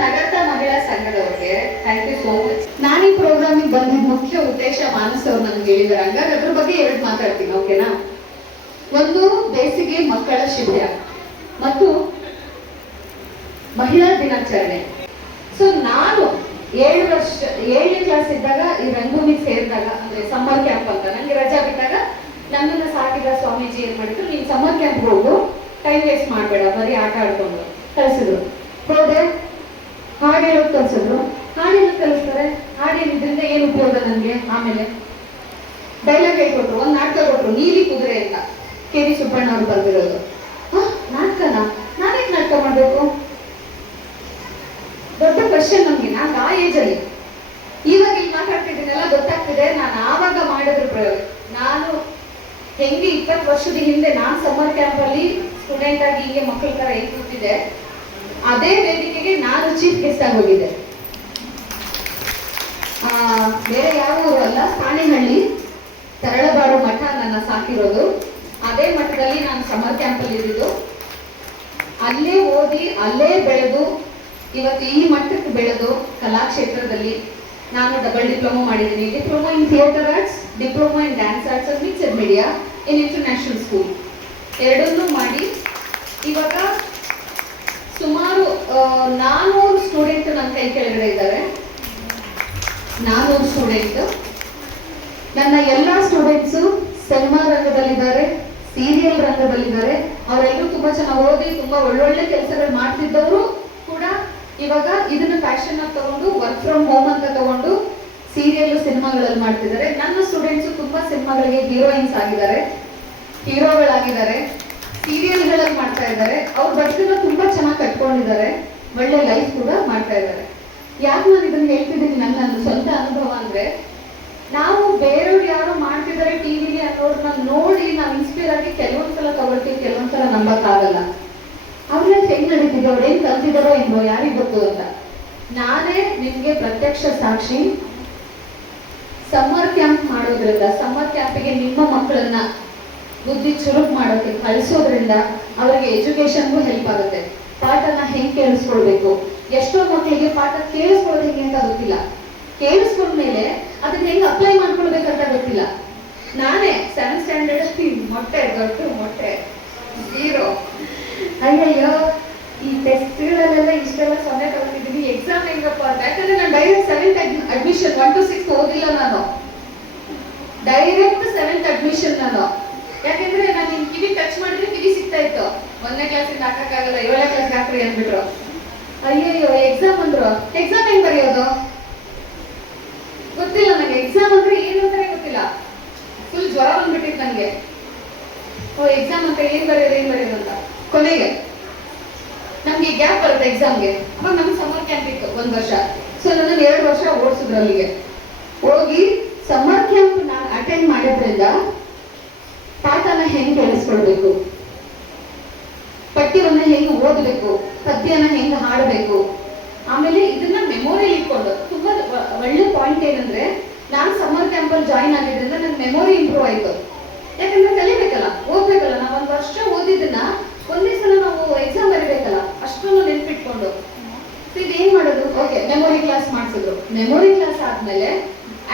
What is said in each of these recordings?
ನಗರದ ಮಹಿಳಾ ಸಂಘದವ್ರಿಗೆ thank you so much. ನಾನು ಈ ಪ್ರೋಗ್ರಾಮಿಗೆ ಬಂದಿದ್ದ ಮುಖ್ಯ ಉದ್ದೇಶ ಮಾನಸ್ ಅವ್ರು ನನ್ಗೆ ಹೇಳಿದಾರೆ. ಹಂಗಾದ್ರೆ ಅದ್ರ ಬಗ್ಗೆ ಎರಡು ಮಾತಾಡ್ತೀನಿ, ಓಕೆನಾ? ಒಂದು ಬೇಸಿಗೆ ಮಕ್ಕಳ ಶಿಬಿರ ಮತ್ತು ಮಹಿಳಾ ದಿನಾಚರಣೆ. ಸೊ ನಾನು 7ನೇ ಕ್ಲಾಸ್ ಇದ್ದಾಗ ಈ ರಂಗಭೂಮಿಗೆ ಸೇರಿದಾಗ, ಅಂದ್ರೆ ಸಮ್ಮರ್ ಕ್ಯಾಂಪ್ ಅಂತ ನಂಗೆ ರಜಾ ಬಿಟ್ಟಾಗ ನನ್ನನ್ನು ಸಾಕಿದ ಸ್ವಾಮೀಜಿ ಏನ್ ಮಾಡಿದ್ರು, ನೀನ್ ಸಮ್ಮರ್ ಕ್ಯಾಂಪ್ ಹೋಗು, ಟೈಮ್ ವೇಸ್ಟ್ ಮಾಡ್ಬೇಡ, ಬರೀ ಆಟ ಆಡ್ಕೊಂಡು ಕಳಿಸಿದ್ರು. ಹೋದೆ, ಹಾಡು ಹೇಳೋದು ಕಲ್ಸಿದ್ರು. ಹಾಡೇನು ಕಲಿಸ್ತಾರೆ, ಹಾಡೇನಿದ್ರಿಂದ ಏನು ಉಪಯೋಗ ನನಗೆ? ಆಮೇಲೆ ಡೈಲಾಗ್ ಹೇಳ್ಕೊಟ್ರು, ಒಂದು ನಾಟಕ ಕೊಟ್ರು, ನೀಲಿ ಕುದುರೆ ಅಂತ, ಕೆ.ವಿ. ಸುಬ್ಬಣ್ಣ ಅವ್ರು ಬರ್ದಿರೋದು. ನಾಟಕನ ನಾನೇನ್ ನಾಟಕ ಮಾಡ್ಬೇಕು? ದೊಡ್ಡ ಕ್ವಶನ್ ನಮ್ಗೆ. ನಾನು ಆ ಏಜ್ ಅಲ್ಲಿ ಇವಾಗ ಇಲ್ಲಿ ಮಾತಾಡ್ತಿದ್ದೀನೆಲ್ಲ ಗೊತ್ತಾಗ್ತಿದೆ. ನಾನು ಆವಾಗ ಮಾಡಿದ್ರು ಪ್ರಯೋಗ. ನಾನು ಹೆಂಗೆ 20 ವರ್ಷದ ಹಿಂದೆ ನಾನು ಸಮ್ಮರ್ ಕ್ಯಾಂಪ್ ಅಲ್ಲಿ ಸ್ಟೂಡೆಂಟ್ ಆಗಿ ಹೀಗೆ ಮಕ್ಕಳ ತರ ಹೆಂಗ್ ಕೂತಿದ್ದೆ, ಅದೇ ವೇದಿಕೆಗೆ ನಾನು ಚೀಫ್ ಗೆಸ್ಟ್ ಆಗಿ ಹೋಗಿದ್ದೆ. ಬೇರೆ ಯಾವ ಊರು ಅಲ್ಲ, ಸಾಣೆಹಳ್ಳಿ ತರಳಬಾಳು ಮಠ ನನ್ನ ಸಾಕಿರೋದು. ಅದೇ ಮಠದಲ್ಲಿ ನಾನು ಸಮ್ಮರ್ ಕ್ಯಾಂಪ್ ಅಲ್ಲಿ ಇದ್ದಿದ್ದು. ಅಲ್ಲೇ ಓದಿ ಅಲ್ಲೇ ಬೆಳೆದು ಇವತ್ತು ಈ ಮಟ್ಟಕ್ಕೆ ಬೆಳೆದು ಕಲಾಕ್ಷೇತ್ರದಲ್ಲಿ ನಾನು ಡಬಲ್ ಡಿಪ್ಲೊಮಾ ಮಾಡಿದ್ದೀನಿ. Diploma in theatre arts, diploma in dance arts and mixed media in international school, ಎರಡನ್ನೂ ಮಾಡಿ ಇವಾಗ ಸುಮಾರು 400 ಸ್ಟೂಡೆಂಟ್ ನನ್ನ ಕೈ ಕೆಳಗಡೆ ಇದ್ದಾರೆ. 400 ಸ್ಟೂಡೆಂಟ್. ನನ್ನ ಎಲ್ಲ ಸ್ಟೂಡೆಂಟ್ಸು ಸಿನಿಮಾ ರಂಗದಲ್ಲಿದ್ದಾರೆ, ಸೀರಿಯಲ್ ರಂಗದಲ್ಲಿದ್ದಾರೆ. ಅವರೆಲ್ಲರೂ ತುಂಬಾ ಚೆನ್ನಾಗಿ ಓದಿ ತುಂಬಾ ಒಳ್ಳೊಳ್ಳೆ ಕೆಲಸಗಳು ಮಾಡ್ತಿದ್ದವರು ಕೂಡ ಇವಾಗ ಇದನ್ನ ಪ್ಯಾಷನ್ ಆಗಿ ತಗೊಂಡು ವರ್ಕ್ ಫ್ರಮ್ ಹೋಮ್ ಅಂತ ತಗೊಂಡು ಸೀರಿಯಲ್ ಸಿನಿಮಾಗಳಲ್ಲಿ ಮಾಡ್ತಿದ್ದಾರೆ. ನನ್ನ ಸ್ಟೂಡೆಂಟ್ಸ್ ತುಂಬಾ ಸಿನಿಮಾಗಳಿಗೆ ಹೀರೋಯಿನ್ಸ್ ಆಗಿದ್ದಾರೆ, ಹೀರೋಗಳಾಗಿದ್ದಾರೆ, ಸೀರಿಯಲ್ಗಳಲ್ಲಿ ಮಾಡ್ತಾ ಇದ್ದಾರೆ. ಅವ್ರ ಬದುಕನ್ನ ತುಂಬಾ ಚೆನ್ನಾಗಿ ಕಟ್ಕೊಂಡಿದ್ದಾರೆ, ಒಳ್ಳೆ ಲೈಫ್ ಕೂಡ ಮಾಡ್ತಾ ಇದ್ದಾರೆ. ಯಾಕೆ ನಾನು ಇದನ್ನ ಹೇಳ್ತಿದ್ದೀನಿ, ನನ್ನ ಸ್ವಂತ ಅನುಭವ ಅಂದ್ರೆ, ನಾವು ಬೇರೆಯವ್ರು ಯಾರೋ ಮಾಡ್ತಿದ್ದಾರೆ ಟಿವಿಲಿ ಅನ್ನೋರ್ನ ನೋಡಿ ನಾವು ಇನ್ಸ್ಪೈರ್ ಆಗಿ ಕೆಲವೊಂದ್ಸಲ ತಗೊಳ್ತೀವಿ, ಕೆಲವೊಂದ್ಸಲ ನಂಬಕ್ಕಾಗಲ್ಲ. ಅವ್ರೆಲ್ಲ ಹೆಂಗ್ ನಡೀತಿದ್ರು, ಅವ್ರು ಏನ್ ಕಲ್ತಿದಾರೋ ಏನೋ ಯಾರಿಗ್ ಗೊತ್ತು ಅಂತ. ನಾನೇ ನಿಮ್ಗೆ ಪ್ರತ್ಯಕ್ಷ ಸಾಕ್ಷಿ. ಸಮ್ಮರ್ ಕ್ಯಾಂಪ್ ಮಾಡೋದ್ರಿಂದ, ಸಮ್ಮರ್ ಕ್ಯಾಂಪಿಗೆ ನಿಮ್ಮ ಮಕ್ಕಳನ್ನ ಬುದ್ಧಿ ಚುರುಕು ಮಾಡೋಕೆ ಕಳಿಸೋದ್ರಿಂದ ಅವರಿಗೆ ಎಜುಕೇಶನ್ಗೂ ಹೆಲ್ಪ್ ಆಗುತ್ತೆ. ಪಾಠನ ಹೆಂಗ್ ಕೇಳಿಸ್ಕೊಳ್ಬೇಕು, ಎಷ್ಟೋ ಮಕ್ಕಳಿಗೆ ಪಾಠ ಕೇಳಿಸ್ಕೊಳ್ಳೋದು ಹೆಂಗೆ ಅಂತ ಗೊತ್ತಿಲ್ಲ. ಕೇಳಿಸ್ಕೊಂಡ್ಮೇಲೆ ಅದನ್ನ ಹೆಂಗ್ ಅಪ್ಲೈ ಮಾಡ್ಕೊಳ್ಬೇಕಂತ ಗೊತ್ತಿಲ್ಲ. ನಾನೇ 7th ಸ್ಟ್ಯಾಂಡರ್ಡ್ ಮೊಟ್ಟೆ, ದೊಡ್ಡ ಮೊಟ್ಟೆ, 0. ಅಯ್ಯಯ್ಯೋ, ಈ ಟೆಸ್ಟ್ಗಳಲ್ಲೆಲ್ಲ ಇಷ್ಟೆಲ್ಲ ಸಮಯ ತಗೊಂಡಿದ್ದೀನಿ, ಎಕ್ಸಾಮ್ ಹೆಂಗಪ್ಪ ಅಂತ. ಯಾಕಂದ್ರೆ ನಾನು ಡೈರೆಕ್ಟ್ 7th ಅಡ್ಮಿಷನ್ 1 to 6 ಓದಿಲ್ಲ ನಾನು, ಡೈರೆಕ್ಟ್ 7th ಅಡ್ಮಿಷನ್ ನಾನು. ಯಾಕಂದ್ರೆ ನಾನು ನಿನ್ ಕಿವಿ ಟಚ್ ಮಾಡಿದ್ರೆ ಕಿವಿ ಸಿಗ್ತಾ ಇತ್ತು. 1ನೇ ಕ್ಲಾಸಿಂದ ಹಾಕಕ್ಕಾಗಲ್ಲ, 7ನೇ ಕ್ಲಾಸ್ ಹಾಕ್ರಿ ಅಂದ್ಬಿಟ್ರು. ಅಯ್ಯಯ್ಯೋ, ಎಕ್ಸಾಮ್ ಅಂದ್ರು. ಎಕ್ಸಾಮ್ ಹೆಂಗ್ ಬರೆಯೋದು ಗೊತ್ತಿಲ್ಲ ನನಗೆ. ಎಕ್ಸಾಮ್ ಅಂದ್ರೆ ಏನು ಅಂತಾನೆ ಗೊತ್ತಿಲ್ಲ. ಫುಲ್ ಜ್ವರ ಬಂದ್ಬಿಟ್ಟಿತ್ತು ನನಗೆ. ಎಕ್ಸಾಮ್ ಅಂತ ಏನ್ ಬರೆಯೋದು ಅಂತ. ಕೊನೆಗೆ ನಮ್ಗೆ ಗ್ಯಾಪ್ ಬರುತ್ತೆ ಎಕ್ಸಾಮ್ಗೆ. ಅವಾಗ ನಮ್ಗೆ ಸಮ್ಮರ್ ಕ್ಯಾಂಪ್ ಇತ್ತು 1 ವರ್ಷ. ಸೊ ನನ್ನ 2 ವರ್ಷ ಓಡಿಸಿದ್ರು ಅಲ್ಲಿಗೆ ಹೋಗಿ. ಸಮ್ಮರ್ ಕ್ಯಾಂಪ್ ನಾನು ಅಟೆಂಡ್ ಮಾಡಿದ್ರಿಂದ ಪಾಠನ ಹೆಂಗ್ ಕೇಳಿಸ್ಕೊಳ್ಬೇಕು, ಪಠ್ಯವನ್ನ ಹೆಂಗ್ ಓದಬೇಕು, ಪದ್ಯನ ಹೆಂಗ್ ಹಾಡಬೇಕು, ಆಮೇಲೆ ಇದನ್ನ ಮೆಮೊರಿ ಇಟ್ಕೊಂಡು. ತುಂಬಾ ಒಳ್ಳೆ ಪಾಯಿಂಟ್ ಏನಂದ್ರೆ, ನಾನು ಸಮ್ಮರ್ ಕ್ಯಾಂಪ್ ಅಲ್ಲಿ ಜಾಯಿನ್ ಆಗಿದ್ರಿಂದ ನನ್ನ ಮೆಮೊರಿ ಇಂಪ್ರೂವ್ ಆಯ್ತು. ಯಾಕಂದ್ರೆ ಕಲಿಬೇಕಲ್ಲ, ಓದ್ಬೇಕಲ್ಲ. ನಾವು 1 ವರ್ಷ ಓದಿದ್ದನ್ನ ಒಂದೇ ಸಲ ನಾವು ಎಕ್ಸಾಮ್ ಬರೀಬೇಕಲ್ಲ, ಅಷ್ಟೊಂದು ನೆನ್ಪಿಟ್ಕೊಂಡು. ಇದು ಏನ್ ಮಾಡೋದು? ಓಕೆ, ಮೆಮೊರಿ ಕ್ಲಾಸ್ ಮಾಡಿಸಿದ್ರು. ಮೆಮೊರಿ ಕ್ಲಾಸ್ ಆದ್ಮೇಲೆ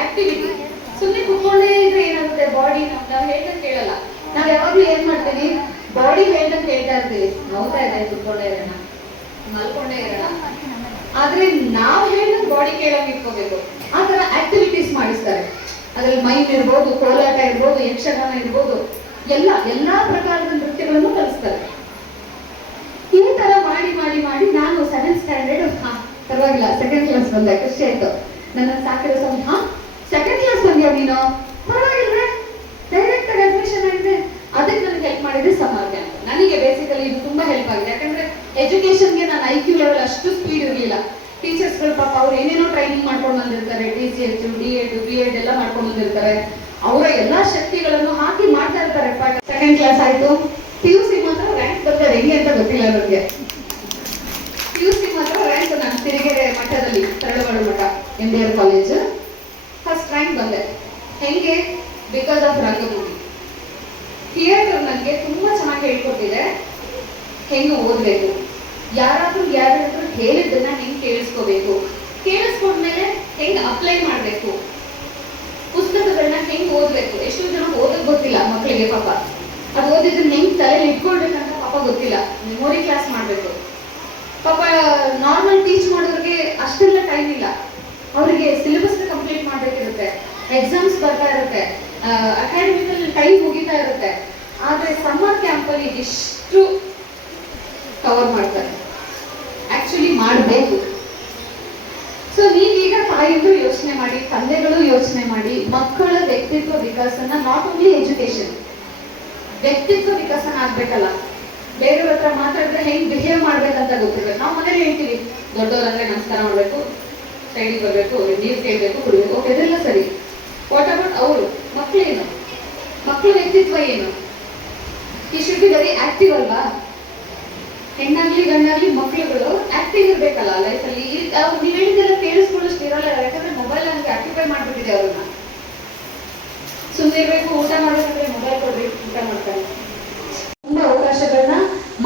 ಆಕ್ಟಿವಿಟಿ. ಸುಮ್ಮನೆ ಕುತ್ಕೊಂಡೇ ಇದ್ರೆ ಏನಾಗುತ್ತೆ, ಬಾಡಿ ನಾವು ಹೇಳ್ದಂಗೆ ಕೇಳಲ್ಲ. ನಾವ್ ಯಾವಾಗ್ಲೂ ಏನ್ ಮಾಡ್ತೀವಿ, ಬಾಡಿ ಹೇಳ್ದಂಗೆ ಕೇಳ್ತಾ ಇರ್ತೀವಿ. ನೋಡ್ತಾ ಇದೆ, ಕುತ್ಕೊಂಡೇ ಇರೋಣ, ಮಲ್ಕೊಂಡೇ ಇರೋಣ. ಆದ್ರೆ ನಾವು ಹೇಳ್ದಂಗೆ ಬಾಡಿ ಕೇಳಂಗ್ ಇಟ್ಕೋಬೇಕು. ಆ ತರ ಆಕ್ಟಿವಿಟೀಸ್ ಮಾಡಿಸ್ತಾರೆ. ಅದ್ರಲ್ಲಿ ಮೈಮ್ ಇರ್ಬೋದು, ಕೋಲಾಟ ಇರ್ಬೋದು, ಯಕ್ಷಗಾನ ಇರ್ಬೋದು, ಎಲ್ಲಾ ಪ್ರಕಾರದ ನೃತ್ಯಗಳನ್ನು ಕಲಿಸ್ತಾರೆ. ಈ ತರ ಮಾಡಿ ಮಾಡಿ ಮಾಡಿ ನಾನು 7th ಸ್ಟ್ಯಾಂಡರ್ಡ್, ಪರವಾಗಿಲ್ಲ 2nd ಕ್ಲಾಸ್ ಬಂದೆ, ಖುಷಿ ಆಯ್ತು. ನನ್ನ ಸಾಕಿರೋ 2nd ಕ್ಲಾಸ್ ಬಂದ್ಯಾ ನೀನು, ಪರವಾಗಿಲ್ಲ, ಡೈರೆಕ್ಟ್ ಆಗಿ ಅಡ್ಮಿಷನ್ ಆಗಿದೆ. ಅದಕ್ಕೆ ನನಗೆ ಹೆಲ್ಪ್ ಮಾಡಿದ್ರೆ ಸಮ್ಮರ್ ಕ್ಯಾಂಪ್. ನನಗೆ ಬೇಸಿಕಲಿ ಇದು ತುಂಬಾ ಹೆಲ್ಪ್ ಆಗಿದೆ. ಯಾಕಂದ್ರೆ ಎಜುಕೇಶನ್ಗೆ ನಾನು IQ ಲೆವೆಲ್ ಅಷ್ಟು ಸ್ಪೀಡ್ ಇರಲಿಲ್ಲ. ಟೀಚರ್ಸ್ಗಳು ಪಾಪ ಅವ್ರು ಏನೇನೋ ಟ್ರೈನಿಂಗ್ ಮಾಡ್ಕೊಂಡು ಬಂದಿರ್ತಾರೆ, TCH, D.Ed, B.Ed ಎಲ್ಲ ಮಾಡ್ಕೊಂಡು ಬಂದಿರ್ತಾರೆ. ಅವರ ಎಲ್ಲಾ ಶಕ್ತಿಗಳನ್ನು ಹಾಕಿ ಮಾಡ್ತಾ ಇರ್ತಾರೆ ಪಾಠ. 2nd ಕ್ಲಾಸ್ ಆಯ್ತು. PUC ಮಾತ್ರ ರ್ಯಾಂಕ್ ಬರ್ತಾರೆ, ಹೆಂಗೆ ಅಂತ ಗೊತ್ತಿಲ್ಲ ನನಗೆ. PUC ಮಾತ್ರ ರ್ಯಾಂಕ್ ನಾನು ಸಿರಿಗೆರೆ ಮಠದಲ್ಲಿ, ತರಳಬಾಳು ಮಠ, MBR ಕಾಲೇಜ್, ಫಸ್ಟ್ ರ್ಯಾಂಕ್ ಬಂದೆ. ಹೆಂಗೆ? ಬಿಕಾಸ್ ಆಫ್ ರಂಗಭೂಮಿ. ಥಿಯೇಟರ್ ನನಗೆ ತುಂಬಾ ಚೆನ್ನಾಗಿ ಹೇಳ್ಕೊಟ್ಟಿದೆ ಹೆಂಗೆ ಓದಬೇಕು, ಯಾರಾದ್ರೂ ಹೇಳಿದ್ದನ್ನ ಹೆಂಗೆ ಕೇಳಿಸ್ಕೋಬೇಕು, ಕೇಳಿಸ್ಕೊಂಡ್ಮೇಲೆ ಹೆಂಗೆ ಅಪ್ಲೈ ಮಾಡಬೇಕು, ಪುಸ್ತಕಗಳನ್ನ ಹೆಂಗೆ ಓದಬೇಕು. ಎಷ್ಟೋ ಜನ ಓದೋದು ಗೊತ್ತಿಲ್ಲ ಮಕ್ಕಳಿಗೆ, ಪಾಪ ಅದು ಓದಿದ್ದನ್ನ ಹೆಂಗೆ ತಲೆಯಲ್ಲಿ ಇಟ್ಕೊಳ್ಬೇಕಂತ ಪಾಪ ಗೊತ್ತಿಲ್ಲ. ಮೆಮೊರಿ ಕ್ಲಾಸ್ ಮಾಡಬೇಕು. ಪಾಪ ನಾರ್ಮಲ್ ಟೀಚ್ ಮಾಡೋರಿಗೆ ಅಷ್ಟೆಲ್ಲ ಟೈಮ್ ಇಲ್ಲ. ಅವರಿಗೆ ಸಿಲೆಬಸ್ ಕಂಪ್ಲೀಟ್ ಮಾಡಬೇಕಿರುತ್ತೆ, ಎಕ್ಸಾಮ್ಸ್ ಬರ್ತಾ ಇರುತ್ತೆ, ಅಕಾಡೆಮಿಕಲ್ ಟೈಮ್ ಮುಗಿತಾ ಇರುತ್ತೆ. ಆದರೆ ಸಮ್ಮರ್ ಕ್ಯಾಂಪಲ್ಲಿ ಇದಿಷ್ಟು ಕವರ್ ಮಾಡ್ತಾರೆ. ಆಕ್ಚುಲಿ ಮಾಡಬೇಕು. ಸೊ ನೀವೀಗ ತಾಯಿಗಳು ಯೋಚನೆ ಮಾಡಿ, ತಂದೆಗಳು ಯೋಚನೆ ಮಾಡಿ, ಮಕ್ಕಳ ವ್ಯಕ್ತಿತ್ವ ವಿಕಾಸನ, ನಾಟ್ ಓನ್ಲಿ ಎಜುಕೇಶನ್, ವ್ಯಕ್ತಿತ್ವ ವಿಕಾಸನ ಆಗ್ಬೇಕಲ್ಲ. ಬೇರೆಯವ್ರ ಹತ್ರ ಮಾತಾಡಿದ್ರೆ ಹೆಂಗ್ ಬಿಹೇವ್ ಮಾಡ್ಬೇಕಂತ ಗೊತ್ತಿರ್ಬೇಕು. ನಾವು ಮನೇಲಿ ಹೇಳ್ತೀವಿ, ದೊಡ್ಡವರಂದ್ರೆ ನಮಸ್ಕಾರ ಮಾಡ್ಬೇಕು, ಸೈಡಿಗೆ ಬರ್ಬೇಕು, ನೀರು ಕೇಳಬೇಕು, ಕುಡಿಬೇಕು, ಓಕೆ ಇದೆಲ್ಲ ಸರಿ. ವಾಟ್ ಅಬೌಟ್ ಅವರು ಮಕ್ಕಳೇನು, ಮಕ್ಕಳ ವ್ಯಕ್ತಿತ್ವ ಏನು? ಈ ಶುಡ್ ಬಿ ವೆರಿ ಆಕ್ಟಿವ್ ಅಲ್ವಾ? ಹೆಣ್ಣಾಗ್ಲಿ ಗಂಡಾಗ್ಲಿ ಮಕ್ಕಳುಗಳು ಆಕ್ಟಿವ್ ಇರ್ಬೇಕಲ್ಲ ಲೈಫಲ್ಲಿ. ನೀವು ಹೇಳಿದೆಲ್ಲ ಕೇಳಿಸ್ಕೊಳ್ಳೋಷ್ಟು ಇರಲ್ಲ, ಯಾಕಂದ್ರೆ ಮೊಬೈಲ್ ನಮ್ಗೆ ಆಕ್ಟಿಫೈ ಮಾಡ್ಬಿಟ್ಟಿದೆ ಅವ್ರನ್ನ. ಸುಮ್ಮನೆ ಇರ್ಬೇಕು, ಊಟ ಮಾಡ್ಬೇಕಂದ್ರೆ ಮೊಬೈಲ್ ಕೊಡ್ಬೇಕು, ಊಟ ಮಾಡ್ತಾರೆ. ತುಂಬಾ ಅವಕಾಶಗಳನ್ನ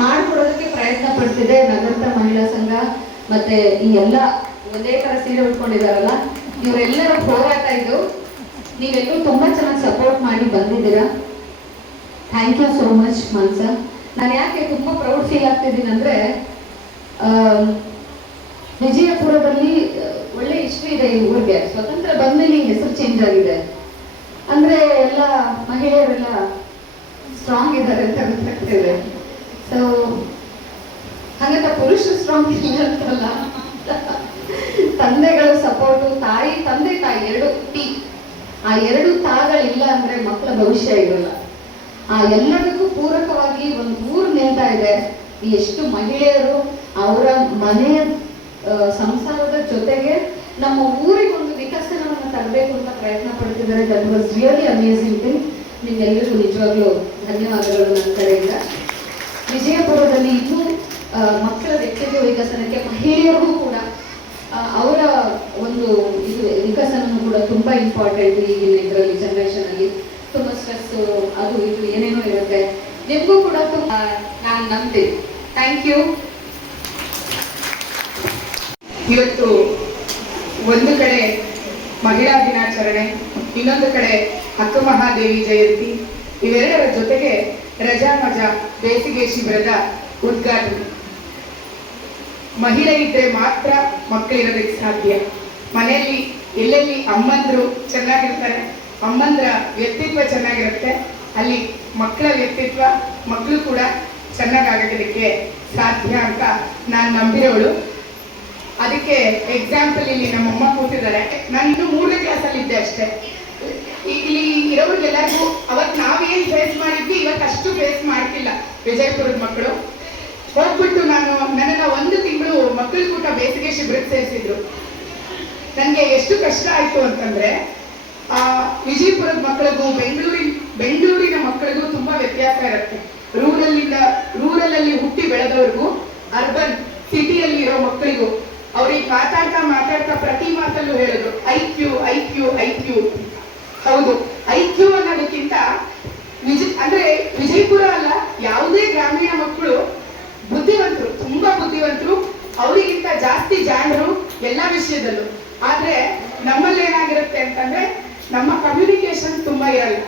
ಮಾಡ್ಕೊಡೋದಕ್ಕೆ ಪ್ರಯತ್ನ ಪಡ್ತಿದೆ ನಗರದ ಮಹಿಳಾ ಸಂಘ. ಮತ್ತೆ ಈ ಎಲ್ಲ ಒಂದೇ ತರ ಸೀರೆ ಉಟ್ಕೊಂಡಿದಾರಲ್ಲ, ಇವರೆಲ್ಲರ ಹೋರಾಟ ಇದು. ನೀವೆಲ್ಲರೂ ತುಂಬಾ ಚೆನ್ನಾಗಿ ಸಪೋರ್ಟ್ ಮಾಡಿ ಬಂದಿದ್ದೀರಾ. ಥ್ಯಾಂಕ್ ಯು ಸೋ ಮಚ್ ಮನ್ಸ. ನಾನು ಯಾಕೆ ತುಂಬಾ ಪ್ರೌಡ್ ಫೀಲ್ ಆಗ್ತಿದ್ದೀನಿ ಅಂದ್ರೆ, ವಿಜಯಪುರದಲ್ಲಿ ಒಳ್ಳೆ ಹಿಸ್ಟ್ರಿ ಇದೆ ಈ ಊರಿಗೆ. ಸ್ವತಂತ್ರ ಬಂದ್ಮೇಲೆ ಹೆಸರು ಚೇಂಜ್ ಆಗಿದೆ ಅಂದ್ರೆ ಎಲ್ಲ ಮಹಿಳೆಯರೆಲ್ಲ ಸ್ಟ್ರಾಂಗ್ ಇದ್ದಾರೆ ಅಂತ ಗೊತ್ತಾಗ್ತಿದೆ. ಸೊ ಹಾಗಂತ ಪುರುಷರು ಸ್ಟ್ರಾಂಗ್ ಇಲ್ಲ ಅಂತಲ್ಲ, ತಂದೆಗಳ ಸಪೋರ್ಟು, ತಾಯಿ ತಂದೆ ತಾಯಿ ಎರಡು ಟಿ, ಆ ಎರಡು ತಾಗಳಿಲ್ಲ ಅಂದ್ರೆ ಮಕ್ಕಳ ಭವಿಷ್ಯ ಇರಲ್ಲ. ಆ ಎಲ್ಲದಕ್ಕೂ ಪೂರಕವಾಗಿ ಒಂದು ಊರು ನಿಲ್ತಾ ಇದೆ. ಎಷ್ಟು ಮಹಿಳೆಯರು ಅವರ ಮನೆಯ ಸಂಸಾರದ ಜೊತೆಗೆ ನಮ್ಮ ಊರಿಗೆ ಒಂದು ವಿಕಸನವನ್ನು ತರಬೇಕು ಅಂತ ಪ್ರಯತ್ನ ಪಡ್ತಿದ್ದಾರೆ. That was really amazing thing. ನಿಮ್ಗೆಲ್ಲರಿಗೂ ನಿಜವಾಗ್ಲೂ ಧನ್ಯವಾದಗಳು ನನ್ನ ಕಡೆಯಿಂದ. ವಿಜಯಪುರದಲ್ಲಿ ಇನ್ನೂ ಮಕ್ಕಳ ವ್ಯಕ್ತಿತ್ವ ವಿಕಸನಕ್ಕೆ ಮಹಿಳೆಯರಿಗೂ ಕೂಡ ಅವರ ಒಂದು ಇದು ವಿಕಸನವೂ ಕೂಡ ತುಂಬಾ ಇಂಪಾರ್ಟೆಂಟ್. ಈಗಿನ ಇದರಲ್ಲಿ ಜನರೇಷನ್ ಅಲ್ಲಿ ತುಂಬಾ ಸ್ಟ್ರೆಸ್ ಅದು ಇದು ಏನೇನೋ ಇರುತ್ತೆ. ನಿಮಗೂ ಕೂಡ ನಾನು ನಂಬ್ತೀನಿ. Thank you. ಇವತ್ತು ಒಂದು ಕಡೆ ಮಹಿಳಾ ದಿನಾಚರಣೆ, ಇನ್ನೊಂದು ಕಡೆ ಅಕ್ಕ ಮಹಾದೇವಿ ಜಯಂತಿ, ಇವೆರಡರ ಜೊತೆಗೆ ರಜಾ ಮಜಾ ಬೇಸಿಗೆ ಶಿಬಿರದ ಉದ್ಘಾಟನೆ. ಮಹಿಳೆ ಇದ್ರೆ ಮಾತ್ರ ಮಕ್ಕಳಿರೋದಕ್ಕೆ ಸಾಧ್ಯ. ಮನೆಯಲ್ಲಿ ಎಲ್ಲೆಲ್ಲಿ ಅಮ್ಮಂದ್ರು ಚೆನ್ನಾಗಿರ್ತಾರೆ, ಅಮ್ಮಂದ್ರ ವ್ಯಕ್ತಿತ್ವ ಚೆನ್ನಾಗಿರುತ್ತೆ, ಅಲ್ಲಿ ಮಕ್ಕಳ ವ್ಯಕ್ತಿತ್ವ, ಮಕ್ಕಳು ಕೂಡ ಚೆನ್ನಾಗಾಗೋದಕ್ಕೆ ಸಾಧ್ಯ ಅಂತ ನಾನು ನಂಬಿರೋಳು. ಅದಕ್ಕೆ ಎಕ್ಸಾಂಪಲ್ ಇಲ್ಲಿ ನಮ್ಮಮ್ಮ ಕೂತಿದ್ದಾರೆ. ನಾನು ಇನ್ನು 3ನೇ ಕ್ಲಾಸಲ್ಲಿ ಇದ್ದೆ ಅಷ್ಟೇ. ಇಲ್ಲಿ ಇರೋರಿಗೆಲ್ಲರಿಗೂ ಅವತ್ತು ನಾವೇನು ಫೇಸ್ ಮಾಡಿದ್ವಿ ಇವತ್ತು ಅಷ್ಟು ಫೇಸ್ ಮಾಡ್ತಿಲ್ಲ ವಿಜಯಪುರದ ಮಕ್ಕಳು. ಹೋಗ್ಬಿಟ್ಟು ನನ್ನನ್ನು 1 ತಿಂಗಳು ಮಕ್ಕಳ ಕೂಟ ಬೇಸಿಗೆ ಶಿಬಿರಕ್ಕೆ ಸೇರಿಸಿದ್ರು. ನನಗೆ ಎಷ್ಟು ಕಷ್ಟ ಆಯ್ತು ಅಂತಂದ್ರೆ, ವಿಜಯಪುರದ ಮಕ್ಕಳಿಗೂ ಬೆಂಗಳೂರಿನ ಮಕ್ಕಳಿಗೂ ತುಂಬಾ ವ್ಯತ್ಯಾಸ ಇರುತ್ತೆ. ರೂರಲಲ್ಲಿ ಹುಟ್ಟಿ ಬೆಳೆದವ್ರಿಗೂ ಅರ್ಬನ್ ಸಿಟಿಯಲ್ಲಿ ಇರೋ ಮಕ್ಕಳಿಗೂ ಅವ್ರಿಗೆ ಮಾತಾಡ್ತಾ ಪ್ರತಿ ಮಾತಲ್ಲೂ ಹೇಳಿದ್ರು ಐಕ್ಯೂ. ಹೌದು, ಐಕ್ಯೂ ಅನ್ನೋದಕ್ಕಿಂತ ಅಂದ್ರೆ ವಿಜಯಪುರ ಅಲ್ಲ, ಯಾವುದೇ ಗ್ರಾಮೀಣ ಮಕ್ಕಳು ಬುದ್ಧಿವಂತರು, ತುಂಬಾ ಬುದ್ಧಿವಂತರು, ಅವರಿಗಿಂತ ಜಾಸ್ತಿ ಜಾಣರು ಎಲ್ಲ ವಿಷಯದಲ್ಲೂ. ಆದ್ರೆ ನಮ್ಮಲ್ಲಿ ಏನಾಗಿರುತ್ತೆ ಅಂತಂದ್ರೆ, ನಮ್ಮ ಕಮ್ಯುನಿಕೇಶನ್ ತುಂಬಾ ಇರಲ್ಲ.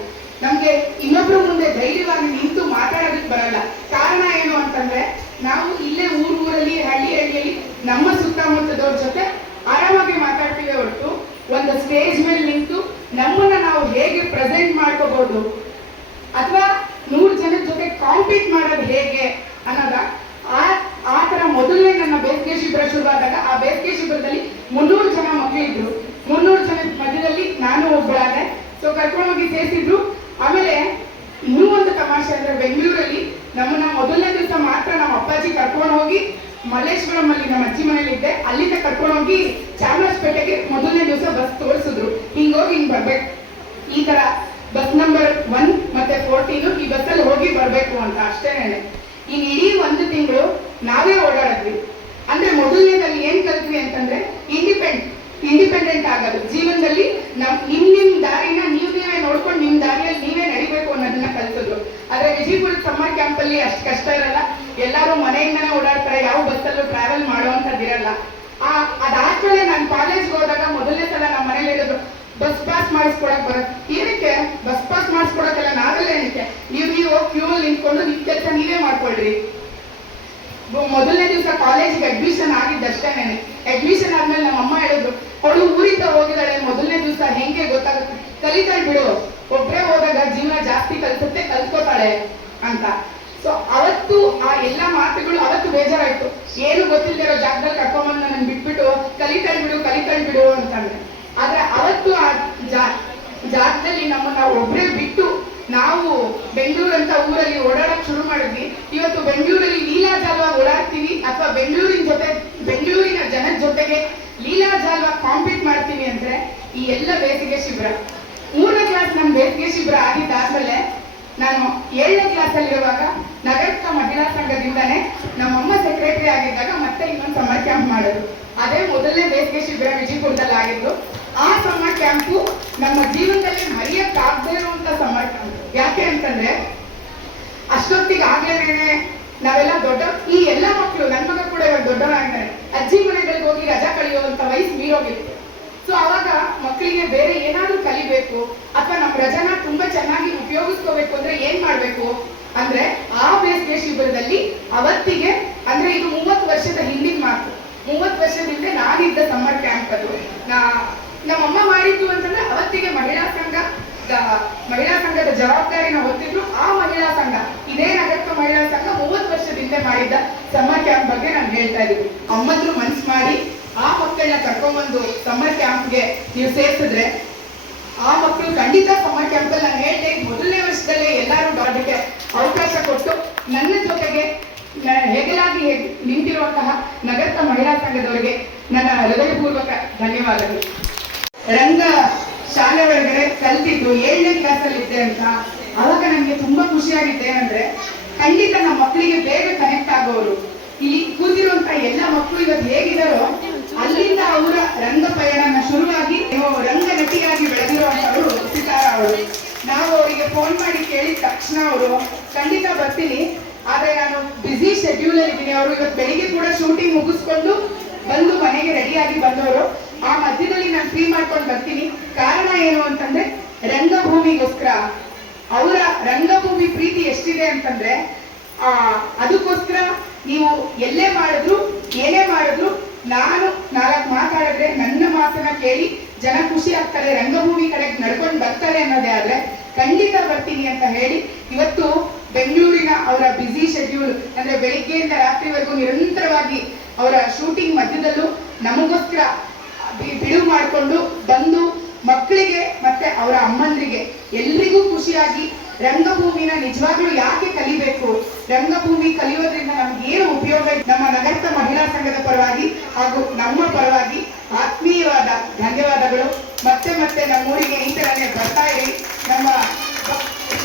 ನಮ್ಗೆ ಇನ್ನೊಬ್ರ ಮುಂದೆ ಧೈರ್ಯವಾಗಿ ನಿಂತು ಮಾತಾಡೋದಕ್ಕೆ ಬರಲ್ಲ. ಕಾರಣ ಏನು ಅಂತಂದ್ರೆ, ನಾವು ಇಲ್ಲೇ ಊರಲ್ಲಿ ಹಳ್ಳಿಯಲ್ಲಿ ನಮ್ಮ ಸುತ್ತಮುತ್ತದವ್ರ ಜೊತೆ ಆರಾಮಾಗಿ ಮಾತಾಡ್ತೀವಿ ಹೊರತು ಒಂದು ಸ್ಟೇಜ್ ಮೇಲೆ ನಿಂತು ನಮ್ಮನ್ನ ನಾವು ಹೇಗೆ ಪ್ರೆಸೆಂಟ್ ಮಾಡ್ಕೋಬಹುದು ಅಥವಾ 100 ಜನದ ಜೊತೆ ಕಾಂಪೀಟ್ ಮಾಡೋದು ಹೇಗೆ ಅನ್ನೋದ ಆ ತರ ಮೊದಲನೇ ನನ್ನ ಬೇಸಿಗೆ ಶಿಬಿರ ಶುರುವಾದಾಗ, ಆ ಬೇಸಿಗೆ ಶಿಬಿರದಲ್ಲಿ 300 ಜನ ಮಕ್ಕಳಿದ್ರು. 300 ಜನದ ಮಧ್ಯದಲ್ಲಿ ನಾನು ಒಬ್ಬಳಾದೆ. ಸೊ ಕರ್ಕೊಂಡೋಗಿ ಸೇರಿಸಿದ್ರು. ಆಮೇಲೆ ಇನ್ನೂ ಒಂದು ತಮಾಷೆ ಅಂದ್ರೆ, ಬೆಂಗಳೂರಲ್ಲಿ ನಮ್ಮನ್ನ ಮೊದಲನೇ ದಿವಸ ಮಾತ್ರ ನಮ್ಮ ಅಪ್ಪಾಜಿ ಕರ್ಕೊಂಡು ಹೋಗಿ ಮಲ್ಲೇಶ್ವರಂ ಅಲ್ಲಿ ನಮ್ಮ ಅಜ್ಜಿ ಮನೇಲಿ ಇದ್ದೆ, ಅಲ್ಲಿಂದ ಕರ್ಕೊಂಡು ಹೋಗಿ ಚಾಮರಾಜಪೇಟೆಗೆ ಮೊದಲನೇ ದಿವಸ ಬಸ್ ತೋರಿಸಿದ್ರು. ಹಿಂಗೋಗಿ ಹಿಂಗ್ ಬರ್ಬೇಕು, ಈ ತರ ಬಸ್ ನಂಬರ್ 1 ಮತ್ತೆ 14 ಈ ಬಸ್ಸಲ್ಲಿ ಹೋಗಿ ಬರ್ಬೇಕು ಅಂತ ಅಷ್ಟೇನೆ. ಈಗ ಇಡೀ 1 ತಿಂಗಳು ನಾವೇ ಓಡಾಡಿದ್ವಿ. ಅಂದ್ರೆ ಮೊದಲನೇದಲ್ಲಿ ಏನ್ ಕಲ್ತ್ವಿ ಅಂತಂದ್ರೆ, ಇಂಡಿಪೆಂಡೆಂಟ್ ಆಗೋದು. ಜೀವನದಲ್ಲಿ ನಿಮ್ ದಾರಿನ ನೀವೇ ನೋಡ್ಕೊಂಡು ನಿಮ್ ದಾರಿಯಲ್ಲಿ ನೀವೇ ನಡಿಬೇಕು ಅನ್ನೋದನ್ನ ಕಲ್ಸಿದ್ರು. ವಿಜಯಪುರದ ಸಮ್ಮರ್ ಕ್ಯಾಂಪ್ ಅಲ್ಲಿ ಅಷ್ಟು ಕಷ್ಟ ಇರಲ್ಲ. ಎಲ್ಲರೂ ಮನೆಯಿಂದನೇ ಓಡಾಡ್ತಾರೆ, ಯಾವ ಬಸ್ಸಲ್ಲೂ ಟ್ರಾವೆಲ್ ಮಾಡುವಂಥದ್ದಿರಲ್ಲ. ಅದಾದ್ಮೇಲೆ ನಾನು ಕಾಲೇಜ್ಗೆ ಹೋದಾಗ ಮೊದಲನೇ ಸಲ ನಮ್ಮ ಮನೇಲಿ ಹೇಳಿದ್ರು ಬಸ್ ಪಾಸ್ ಮಾಡಿಸ್ಕೊಡಕ್ ಬರುತ್ತೆ. ಏನಕ್ಕೆ ಬಸ್ ಪಾಸ್ ಮಾಡಿಸ್ಕೊಡಕ್ಕೆಲ್ಲ ನಾವೆಲ್ಲ ಏನಕ್ಕೆ, ನೀವು ಕ್ಯೂ ಅಲ್ಲಿ ನಿಂತ್ಕೊಂಡು ನಿಮ್ ಕೆಲಸ ನೀವೇ ಮಾಡ್ಕೊಳ್ರಿ. ಮೊದಲನೇ ದಿವಸ ಕಾಲೇಜಿಗೆ ಅಡ್ಮಿಷನ್ ಆಗಿದ್ದಷ್ಟೇನೆ. ಅಡ್ಮಿಷನ್ ಆದ್ಮೇಲೆ ನಮ್ಮ ಅಮ್ಮ ಹೇಳಿದ್ರು ಅವಳು ಊರಿಂದ ಹೋಗಿದ್ದಾಳೆ, ಮೊದಲನೇ ದಿವಸ ಹೆಂಗೆ ಗೊತ್ತಾಗುತ್ತೆ, ಕಲಿತಾಳೆ ಬಿಡು, ಒಬ್ಬರೇ ಹೋದಾಗ ಜೀವನ ಜಾಸ್ತಿ ಕಲಿಸುತ್ತೆ, ಕಲ್ತ್ಕೋತಾಳೆ ಅಂತ. ಸೊ ಅವತ್ತು ಆ ಎಲ್ಲ ಮಾತುಗಳು ಅವತ್ತು ಬೇಜಾರಾಯ್ತು. ಏನು ಗೊತ್ತಿಲ್ಲದಿರೋ ಜಾಗದಲ್ಲಿ ಕರ್ಕೊಂಬಂದು ನನ್ನ ಬಿಟ್ಬಿಟ್ಟು ಕಲಿತಾಳೆ ಬಿಡು ಅಂತಂದ್ರೆ. ಆದ್ರೆ ಅವತ್ತು ಆ ಜಾಗದಲ್ಲಿ ನಮ್ಮನ್ನ ಒಬ್ಬರೇ ಬಿಟ್ಟು ನಾವು ಬೆಂಗಳೂರು ಅಂತ ಊರಲ್ಲಿ ಓಡಾಡಕ್ ಶುರು ಮಾಡಿದ್ವಿ. ಇವತ್ತು ಬೆಂಗಳೂರಲ್ಲಿ ಲೀಲಾಜಾಲವಾಗಿ ಓಡಾಡ್ತೀವಿ, ಅಥವಾ ಬೆಂಗಳೂರಿನ ಜನದ ಜೊತೆಗೆ ಲೀಲಾಜಾಲವಾಗಿ ಕಾಂಪೀಟ್ ಮಾಡ್ತೀವಿ ಅಂದ್ರೆ ಈ ಎಲ್ಲ ಬೇಸಿಗೆ ಶಿಬಿರ. 3ನೇ ಕ್ಲಾಸ್ ನನ್ನ ಬೇಸಿಗೆ ಶಿಬಿರ ಆಗಿದ್ದಾದ್ಮೇಲೆ ನಾನು 7ನೇ ಕ್ಲಾಸ್ ಅಲ್ಲಿರುವಾಗ ನಗರದ ಮಹಿಳಾ ಸಂಘದಿಂದಾನೇ ನಮ್ಮಮ್ಮ ಸೆಕ್ರೆಟರಿ ಆಗಿದ್ದಾಗ ಮತ್ತೆ ಇನ್ನೊಂದು ಸಮ್ಮರ್ ಕ್ಯಾಂಪ್ ಮಾಡಿದ್ರು. ಅದೇ ಮೊದಲನೇ ಬೇಸಿಗೆ ಶಿಬಿರ ವಿಜಯಪುರದಲ್ಲಿ ಆಗಿದ್ದು. ಆ ಸಮ್ಮರ್ ಕ್ಯಾಂಪು ನಮ್ಮ ಜೀವನದಲ್ಲಿ ಮರೆಯಕ್ಕಾಗದೇ ಇರುವಂತ ಸಮ್ಮರ್ ಕ್ಯಾಂಪ್. ಯಾಕೆ ಅಂತಂದ್ರೆ ಅಷ್ಟೊತ್ತಿಗೆ ಆಗ್ಲೇನೆ ನಾವೆಲ್ಲ ಈ ಎಲ್ಲ ಮಕ್ಕಳು, ನನ್ನ ಮಗ ಕೂಡ ಇವಾಗ ದೊಡ್ಡವರಾಗಿದ್ದಾರೆ, ಅಜ್ಜಿ ಮನೆಗಳಿಗೆ ಹೋಗಿ ರಜಾ ಕಳೆಯುವಂತ ವಯಸ್ಸು ಮೀರೋಗಿತ್ತು. ಸೊ ಅವಾಗ ಮಕ್ಕಳಿಗೆ ಬೇರೆ ಏನಾದ್ರೂ ಕಲಿಬೇಕು ಅಥವಾ ನಮ್ಮ ರಜಾನ ತುಂಬಾ ಚೆನ್ನಾಗಿ ಉಪಯೋಗಿಸ್ಕೋಬೇಕು ಅಂದ್ರೆ ಏನ್ ಮಾಡ್ಬೇಕು ಅಂದ್ರೆ ಆ ಬೇಸಿಗೆ ಶಿಬಿರದಲ್ಲಿ ಅವತ್ತಿಗೆ, ಅಂದ್ರೆ ಇದು 30 ವರ್ಷದ ಹಿಂದಿನ ಮಾತು. 30 ವರ್ಷದ ಹಿಂದೆ ನಾನಿದ್ದ ಸಮ್ಮರ್ ಕ್ಯಾಂಪ್ ಅದು. ನಮ್ಮಮ್ಮ ಮಾಡಿದ್ದು ಅಂತಂದ್ರೆ ಅವತ್ತಿಗೆ ಮಹಿಳಾ ಸಂಘದ ಜವಾಬ್ದಾರಿನ ಹೊತ್ತಿದ್ರು. ಆ ಮಹಿಳಾ ಸಂಘ, ಇದೇ ನಗರದ ಮಹಿಳಾ ಸಂಘ 30 ವರ್ಷದಿಂದ ಮಾಡಿದ್ದ ಸಮ್ಮರ್ ಕ್ಯಾಂಪ್ ಬಗ್ಗೆ ನಾನು ಹೇಳ್ತಾ ಇದ್ದೀನಿ. ಅಮ್ಮಂದ್ರು ಮನ್ಸು ಮಾಡಿ ಆ ಮಕ್ಕಳನ್ನ ಕರ್ಕೊಂಡ್ಬಂದು ಸಮ್ಮರ್ ಕ್ಯಾಂಪ್ಗೆ ನೀವು ಸೇರಿಸಿದ್ರೆ ಆ ಮಕ್ಕಳು ಖಂಡಿತ ಸಮ್ಮರ್ ಕ್ಯಾಂಪ್ ಅಲ್ಲಿ, ನಾನು ಹೇಳ್ದೆ ಮೊದಲನೇ ವರ್ಷದಲ್ಲೇ ಎಲ್ಲರೂ ಅದಕ್ಕೆ ಅವಕಾಶ ಕೊಟ್ಟು ನನ್ನ ಜೊತೆಗೆ ಹೆಗಲಾಗಿ ನಿಂತಿರುವಂತಹ ನಗರದ ಮಹಿಳಾ ಸಂಘದವರಿಗೆ ನನ್ನ ಹೃದಯಪೂರ್ವಕ ಧನ್ಯವಾದಗಳು. ರಂಗ ಶಾಲೆ ಒಳಗಡೆ ಕಲ್ತಿದ್ದು 7ನೇ ಕ್ಲಾಸ್ ಅಲ್ಲಿ ಇದ್ದೆ ಅಂತ ಅವಾಗ ನನಗೆ ತುಂಬಾ ಖುಷಿಯಾಗಿದ್ದೆ. ಅಂದ್ರೆ ಖಂಡಿತ ನಮ್ಮ ಮಕ್ಕಳಿಗೆ ಬೇಗ ಕನೆಕ್ಟ್ ಆಗೋರು. ಇಲ್ಲಿ ಕೂತಿರುವಂತ ಎಲ್ಲ ಮಕ್ಕಳು ಇವತ್ತು ಹೇಗಿದಾರೋ ಅಲ್ಲಿಂದ ಅವರ ರಂಗ ಪಯಣನ ಶುರುವಾಗಿ ರಂಗ ನಟಿಯಾಗಿ ಬೆಳೆದಿರುವಂತವರು ಸಿತಾರಾ ಅವರು. ನಾವು ಅವರಿಗೆ ಫೋನ್ ಮಾಡಿ ಕೇಳಿದ ತಕ್ಷಣ ಅವರು ಖಂಡಿತ ಬರ್ತೀನಿ, ಆದ್ರೆ ನಾನು ಬ್ಯುಸಿ ಶೆಡ್ಯೂಲ್ ಅಲ್ಲಿ ಇದ್ದೀನಿ. ಅವರು ಇವತ್ತು ಬೆಳಿಗ್ಗೆ ಕೂಡ ಶೂಟಿಂಗ್ ಮುಗಿಸ್ಕೊಂಡು ಬಂದು ಮನೆಗೆ ರೆಡಿಯಾಗಿ ಬಂದವರು. ಆ ಮಧ್ಯದಲ್ಲಿ ನಾನು ಫ್ರೀ ಮಾಡ್ಕೊಂಡು ಬರ್ತೀನಿ. ಕಾರಣ ಏನು ಅಂತಂದ್ರೆ ರಂಗಭೂಮಿಗೋಸ್ಕರ, ಅವರ ರಂಗಭೂಮಿ ಪ್ರೀತಿ ಎಷ್ಟಿದೆ ಅಂತಂದ್ರೆ ಅದಕ್ಕೋಸ್ಕರ ನೀವು ಎಲ್ಲೇ ಮಾಡಿದ್ರು ಏನೇ ಮಾಡಿದ್ರು ನಾನು 4 ಮಾತಾಡಿದ್ರೆ ನನ್ನ ಮಾತನ್ನ ಕೇಳಿ ಜನ ಖುಷಿ ಆಗ್ತಾರೆ, ರಂಗಭೂಮಿ ಕಡೆಗೆ ನಡ್ಕೊಂಡು ಬರ್ತಾರೆ ಅನ್ನೋದೇ ಆದ್ರೆ ಖಂಡಿತ ಬರ್ತೀನಿ ಅಂತ ಹೇಳಿ ಇವತ್ತು ಬೆಂಗಳೂರಿನ ಅವರ ಬ್ಯುಸಿ ಶೆಡ್ಯೂಲ್, ಅಂದ್ರೆ ಬೆಳಿಗ್ಗೆಯಿಂದ ರಾತ್ರಿವರೆಗೂ ನಿರಂತರವಾಗಿ ಅವರ ಶೂಟಿಂಗ್ ಮಧ್ಯದಲ್ಲೂ ನಮಗೋಸ್ಕರ ಬಿಡುವು ಮಾಡಿಕೊಂಡು ಬಂದು ಮಕ್ಕಳಿಗೆ ಮತ್ತೆ ಅವರ ಅಮ್ಮಂದ್ರಿಗೆ ಎಲ್ರಿಗೂ ಖುಷಿಯಾಗಿ ರಂಗಭೂಮಿನ ನಿಜವಾಗ್ಲೂ ಯಾಕೆ ಕಲಿಬೇಕು, ರಂಗಭೂಮಿ ಕಲಿಯೋದ್ರಿಂದ ನಮ್ಗೆ ಏನು ಉಪಯೋಗ, ನಮ್ಮ ನಗರದ ಮಹಿಳಾ ಸಂಘದ ಪರವಾಗಿ ಹಾಗೂ ನಮ್ಮ ಪರವಾಗಿ ಆತ್ಮೀಯವಾದ ಧನ್ಯವಾದಗಳು. ಮತ್ತೆ ಮತ್ತೆ ನಮ್ಮೂರಿಗೆ ಈ ತರನೇ ಬರ್ತಾ ಇರಿ. ನಮ್ಮ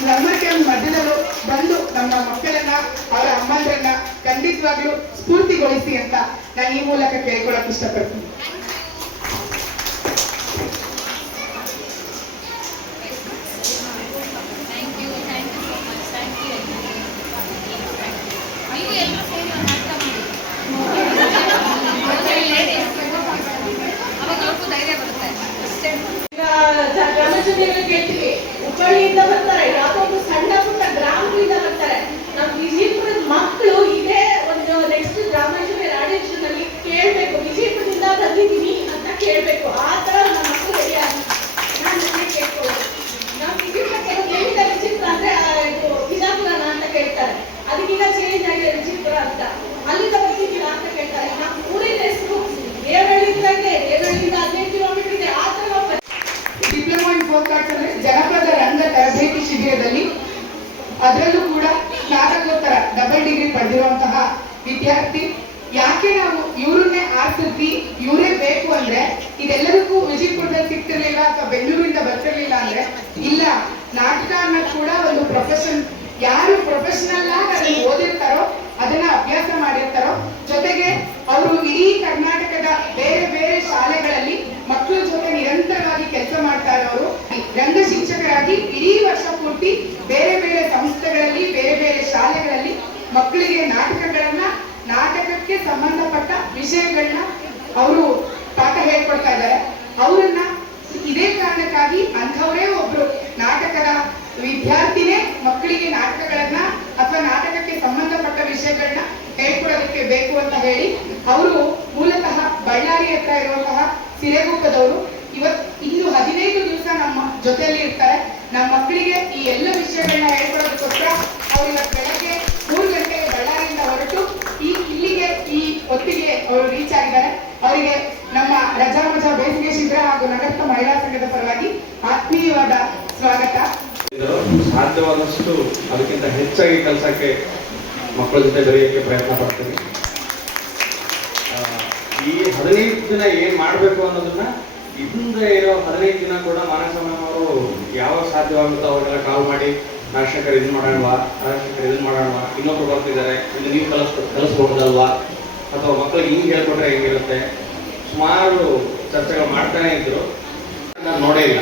ಸಮ್ಮರ್ ಕ್ಯಾಂಪ್ ಮಧ್ಯದಲ್ಲೂ ಬಂದು ನಮ್ಮ ಮಕ್ಕಳನ್ನ ಅವರ ಅಮ್ಮಂದ್ರನ್ನ ಖಂಡಿತವಾಗ್ಲೂ ಸ್ಫೂರ್ತಿಗೊಳಿಸಿ ಅಂತ ನಾನು ಈ ಮೂಲಕ ಕೇಳ್ಕೊಳಕ್ ಇಷ್ಟಪಡ್ತೀನಿ. ಕೇಳ್ತೀವಿ, ಹುಬ್ಬಳ್ಳಿಯಿಂದ ಬರ್ತಾರೆ, ಯಾವ್ದೊಂದು ಸಣ್ಣ ಪುಟ್ಟ ಗ್ರಾಮಗಳಿಂದ ಬರ್ತಾರೆ. ನಮ್ಮ ವಿಜಯಪುರದ ಮಕ್ಕಳು ಇದೇ ಒಂದು ನೆಕ್ಸ್ಟ್ ಗ್ರಾಮಾಂತರ ರಾಡೇಶ್ವರಲ್ಲಿ ಕೇಳ್ಬೇಕು, ವಿಜಯಪುರದಿಂದ ಬಂದಿದ್ದೀನಿ ಅಂತ ಕೇಳ್ಬೇಕು. ಆ ತರ ನಮ್ಮ ಮಕ್ಕಳು ರೆಡಿ ಆಗಿ ನಾನು ನಿನ್ನೆ ಕೇಳ್ಕೊಳ್ಳೋದು. ನಾವು ವಿಜಯಪುರ ವಿಚಿತ್ರ ಅಂದ್ರೆ ಇದು ಬಿಜಾಪುರನ ಅಂತ ಕೇಳ್ತಾರೆ, ಅದಕ್ಕಿಂತ ಚೇಂಜ್ ಆಗಿದೆ ವಿಜಯಪುರ ಅಂತ. ಅಲ್ಲಿಂದ ಬರ್ತಿದ್ದೀರಾ ಅಂತ ಕೇಳ್ತಾರೆ. ನಮ್ಮ ಊರಿನ ಹೆಸರು ದೇವಳ್ಳಿಯಿಂದ ಇದೆ, ದೇವಳ್ಳಿಯಿಂದ 15 ಕಿಲೋಮೀಟರ್ ಇದೆ. ಆ ತರ ಡಿಪ್ಲೊಮಾ ಇನ್ ಫೋಕ್ ಆರ್ಟ್ಸ್ ಅಂದ್ರೆ ಜನಪದ ರಂಗ ತರಬೇತಿ ಶಿಬಿರದಲ್ಲಿ, ಅದರಲ್ಲೂ ಕೂಡ ಸ್ನಾತಕೋತ್ತರ ಡಬಲ್ ಡಿಗ್ರಿ ಪಡೆದಿರುವಂತಹ ವಿದ್ಯಾರ್ಥಿ. ಯಾಕೆ ನಾವು ಇವ್ರನ್ನೇ ಆರಿಸಿದ್ವಿ, ಇವರೇ ಬೇಕು ಅಂದ್ರೆ ಇದೆಲ್ಲದಕ್ಕೂ ವಿಜಯಪುರದಲ್ಲಿ ಸಿಗ್ತಿರ್ಲಿಲ್ಲ ಅಥವಾ ಬೆಂಗಳೂರಿಂದ ಬರ್ತಿರ್ಲಿಲ್ಲ ಅಂದ್ರೆ ಇಲ್ಲ, ನಾಟಕ ಅನ್ನೋದು ಕೂಡ ಒಂದು ಪ್ರೊಫೆಷನ್. ಯಾರು ಪ್ರೊಫೆಷನಲ್ ಆಗಿ ಅದನ್ನು ಓದಿರ್ತಾರೋ, ಅದನ್ನ ಅಭ್ಯಾಸ ಮಾಡಿರ್ತಾರೋ, ಜೊತೆಗೆ ಅವರು ಇಡೀ ಕರ್ನಾಟಕದ ಬೇರೆ ಬೇರೆ ಶಾಲೆಗಳಲ್ಲಿ ಮಕ್ಕಳ ಜೊತೆ ನಿರಂತರವಾಗಿ ಕೆಲಸ ಮಾಡ್ತಾ ಇರೋರು, ರಂಗ ಶಿಕ್ಷಕರಾಗಿ ಇಡೀ ವರ್ಷ ಪೂರ್ತಿ ಬೇರೆ ಬೇರೆ ಸಂಸ್ಥೆಗಳಲ್ಲಿ ಬೇರೆ ಮಕ್ಕಳಿಗೆ ನಾಟಕಕ್ಕೆ ಸಂಬಂಧಪಟ್ಟ ವಿಷಯಗಳನ್ನ ಅವರು ಪಾಠ ಹೇಳ್ಕೊಡ್ತಾ ಇದ್ದಾರೆ. ಅವರನ್ನ ಇದೇ ಕಾರಣಕ್ಕಾಗಿ ಅಂಥವರೇ ಒಬ್ರು ನಾಟಕದ ವಿದ್ಯಾರ್ಥಿನೇ ಮಕ್ಕಳಿಗೆ ನಾಟಕಗಳನ್ನ ಅಥವಾ ನಾಟಕಕ್ಕೆ ಸಂಬಂಧಪಟ್ಟ ವಿಷಯಗಳನ್ನ ಹೇಳ್ಕೊಡೋದಕ್ಕೆ ಬೇಕು ಅಂತ ಹೇಳಿ ಅವರು ಮೂಲತಃ ಬಳ್ಳಾರಿ ಹತ್ರ ಇರುವಂತಹ ಸಿರೆಗುಪ್ಪದವರು. ಇನ್ನು 15 ದಿವಸ ನಮ್ಮ ಜೊತೆಯಲ್ಲಿ ಇರ್ತಾರೆ. ನಮ್ಮ ಮಕ್ಕಳಿಗೆ ಈ ಎಲ್ಲ ವಿಷಯಗಳನ್ನ ಹೇಳ್ಕೊಡೋದಕ್ಕೋಸ್ಕರ ಅವ್ರು ಇವತ್ತು ಬೆಳಗ್ಗೆ 3 ಗಂಟೆಗೆ ಬಳ್ಳಾರಿಯಿಂದ ಹೊರಟು ಇಲ್ಲಿಗೆ ಈ ಹೊತ್ತಿಗೆ ಅವರು ರೀಚ್ ಆಗಿದ್ದಾರೆ. ಅವರಿಗೆ ನಮ್ಮ ರಜಾ ಮಜಾ ಬೇಸಿಗೆ ಶಿಬಿರ ಹಾಗೂ ನಗರದ ಮಹಿಳಾ ಸಂಘದ ಪರವಾಗಿ ಆತ್ಮೀಯವಾದ ಸ್ವಾಗತ. ಸಾಧ್ಯವಾದಷ್ಟು ಅದಕ್ಕಿಂತ ಹೆಚ್ಚಾಗಿ ಕೆಲಸಕ್ಕೆ ಮಕ್ಕಳ ಜೊತೆ ಬೆರೆಯೋಕ್ಕೆ ಪ್ರಯತ್ನ ಪಡ್ತೀನಿ. ಈ 15 ದಿನ ಏನು ಮಾಡಬೇಕು ಅನ್ನೋದನ್ನ ಹಿಂದೆ ಇರೋ 15 ದಿನ ಕೂಡ ಮಾನಸಮ್ಮನವರು ಯಾವಾಗ ಸಾಧ್ಯವಾಗುತ್ತೋ ಅವಾಗೆಲ್ಲ ಕಾಲ್ ಮಾಡಿ ರಾಜಶೇಖರ್ ಇದನ್ನ ಮಾಡೋಣವಾ, ರಾಜಶೇಖರ್ ಇದನ್ನ ಮಾಡೋಣವಾ, ಇನ್ನೊಬ್ರು ಬರ್ತಿದ್ದಾರೆ, ಇಲ್ಲಿ ನೀವು ಕಲಿಸ್ಬಹುದಲ್ವಾ, ಅಥವಾ ಮಕ್ಕಳಿಗೆ ಹಿಂಗೆ ಹೇಳ್ಕೊಟ್ರೆ ಹೆಂಗಿರುತ್ತೆ, ಸುಮಾರು ಚರ್ಚೆಗಳು ಮಾಡ್ತಾನೆ ಇದ್ರು. ನಾನು ನೋಡೇ ಇಲ್ಲ.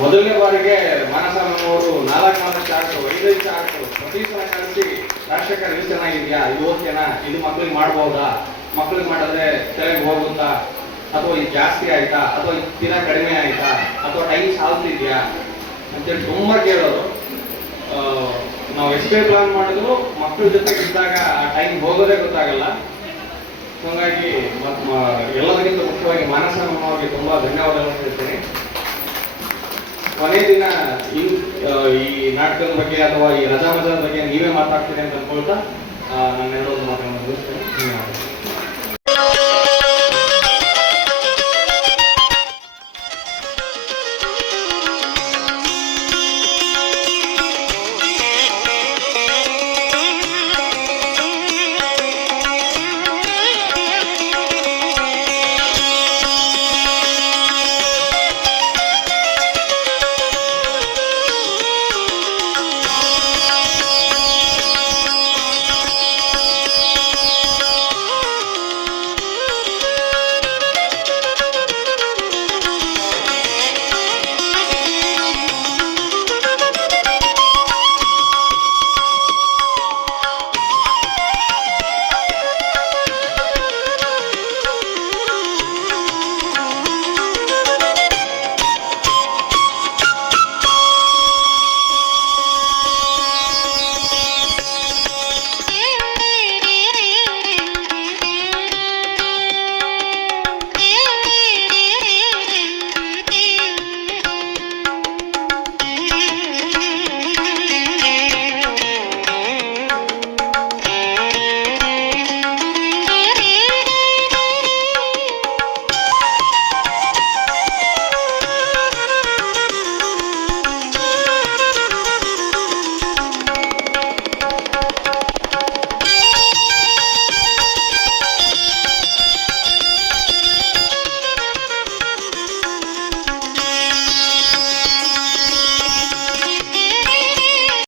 ಮೊದಲನೇ ಬಾರಿಗೆ ಮಾನಸಮ್ಮನವರು 4 ಚಾರ್ಟ್ 5 ಚಾರ್ಟ್ ಪ್ರತಿ ಸಲ ಕಲಿಸಿ ರಾಜಶೇಖರ್ ಇದು ಚೆನ್ನಾಗಿದೆಯಾ, ಇದು ಓಕೆನಾ, ಇದು ಮಕ್ಕಳಿಗೆ ಮಾಡ್ಬೋದಾ, ಮಕ್ಕಳಿಗೆ ಮಾಡಿದ್ರೆ ತಲೆಗೆ ಹೋಗುತ್ತಾ, ಅಥವಾ ಇದು ಜಾಸ್ತಿ ಆಯ್ತಾ, ಅಥವಾ ಇದು ದಿನ ಕಡಿಮೆ ಆಯ್ತಾ, ಅಥವಾ ಟೈಮ್ ಸಾಲ್ತಿದ್ಯಾ ಅಂತೇಳಿ ತುಂಬ ಕೇಳೋರು. ನಾವು ಎಷ್ಟೇ ಪ್ಲಾನ್ ಮಾಡಿದ್ರು ಮಕ್ಕಳ ಜೊತೆ ಇದ್ದಾಗ ಆ ಟೈಮ್ ಹೋಗೋದೇ ಗೊತ್ತಾಗಲ್ಲ. ಹಾಗಾಗಿ ಎಲ್ಲದಕ್ಕಿಂತ ಮುಖ್ಯವಾಗಿ ಮಾನಸಮ್ಮನವ್ರಿಗೆ ತುಂಬ ಧನ್ಯವಾದಗಳು ಹೇಳ್ತೀನಿ. ಕೊನೆ ದಿನ ಈ ನಾಟಕದ ಬಗ್ಗೆ ಅಥವಾ ಈ ರಜಾ ಮಜಾದ ಬಗ್ಗೆ ನೀವೇ ಮಾತಾಡ್ತೀರಿ ಅಂತ ಅನ್ಕೊಳ್ತಾ ನಾನು 2 ಮಾತನ್ನು ಮುಗಿಸ್ತೇನೆ. ಧನ್ಯವಾದ.